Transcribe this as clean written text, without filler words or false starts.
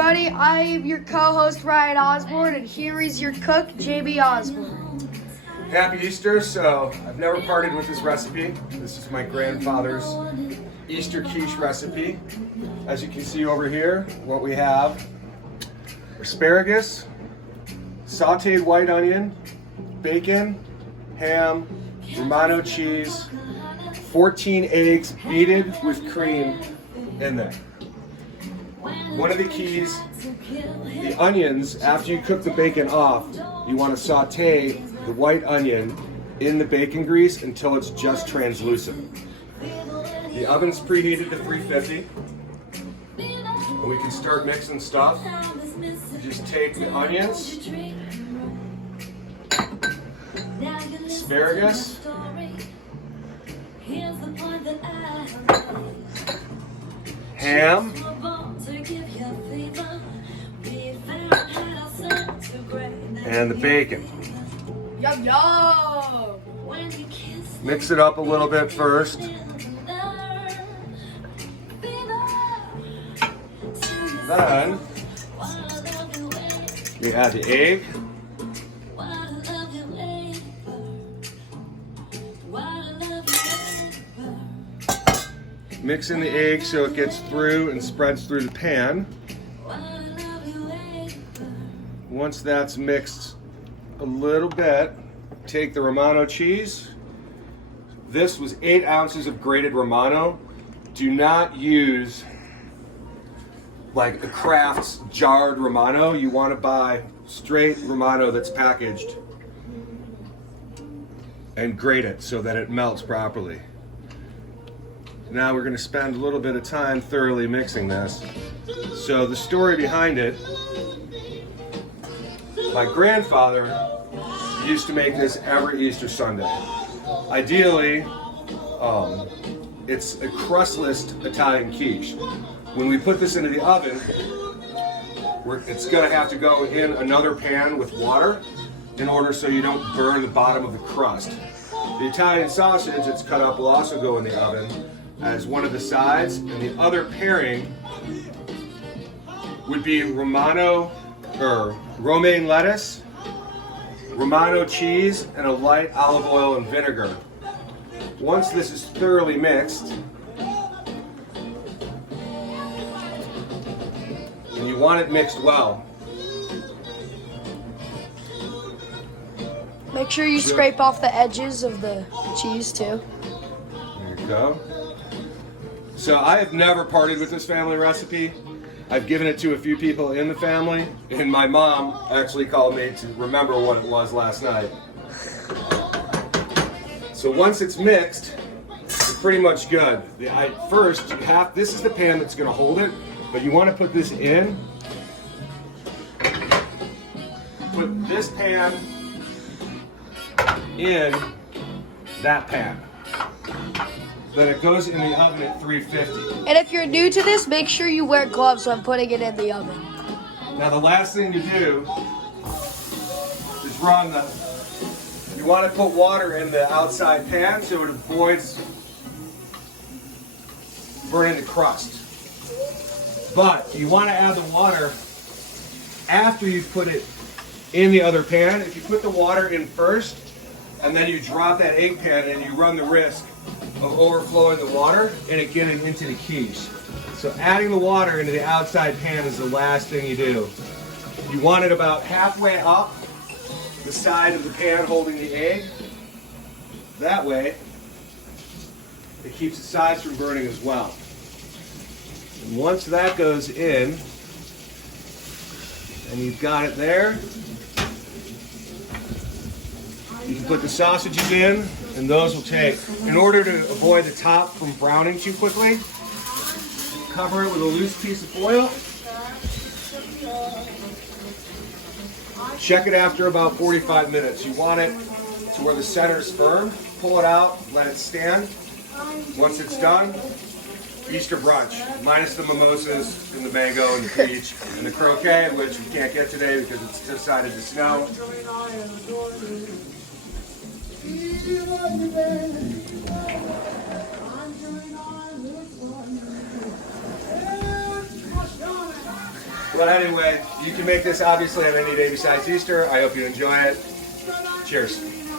everybody. I am your co-host, Ryan Osborne, and here is your cook, JB Osborne. Happy Easter. So I've never partied with this recipe. This is my grandfather's Easter quiche recipe. As you can see over here, what we have: asparagus, sauteed white onion, bacon, ham, Romano cheese, 14 eggs beaten with cream in there. One of the keys, the onions, after you cook the bacon off, you want to saute the white onion in the bacon grease until it's just translucent. The oven's preheated to 350. And we can start mixing stuff. You just take the onions, asparagus, ham, and the bacon. Yum yum! Mix it up a little bit first. Then we add the egg. Mix in the egg so it gets through and spreads through the pan. Once that's mixed a little bit, take the Romano cheese. This was 8 ounces of grated Romano. Do not use like a Kraft's jarred Romano. You want to buy straight Romano that's packaged and grate it so that it melts properly. Now we're going to spend a little bit of time thoroughly mixing this. So the story behind it, my grandfather used to make this every Easter Sunday. Ideally, it's a crustless Italian quiche. When we put this into the oven, it's going to have to go in another pan with water in order so you don't burn the bottom of the crust. The Italian sausage that's cut up will also go in the oven as one of the sides, and the other pairing would be Romano or romaine lettuce, Romano cheese, and a light olive oil and vinegar. Once this is thoroughly mixed, and you want it mixed well, Make sure you scrape off the edges of the cheese too. there you go. So I have never partied with this family recipe. I've given it to a few people in the family, and my mom actually called me to remember what it was last night. So once it's mixed, it's pretty much good. First, this is the pan that's going to hold it, but you want to put this in. Put this pan in that pan. Then it goes in the oven at 350. And if you're new to this, make sure you wear gloves when putting it in the oven. Now the last thing to do is you want to put water in the outside pan so it avoids burning the crust. But you want to add the water after you put it in the other pan. If you put the water in first and then you drop that egg pan in, you run the risk of overflowing the water and it getting into the quiche. So adding the water into the outside pan is the last thing you do. You want it about halfway up the side of the pan holding the egg. That way, it keeps the sides from burning as well. And once that goes in, and you've got it there, you can put the sausages in, and those will take, in order to avoid the top from browning too quickly, cover it with a loose piece of foil. Check it after about 45 minutes. You want it to where the center is firm. Pull it out, let it stand. Once it's done, Easter brunch, minus the mimosas and the mango and the peach and the croquet, which we can't get today because it's decided to snow. But anyway, you can make this obviously on any baby-sized Easter. I hope you enjoy it. Cheers.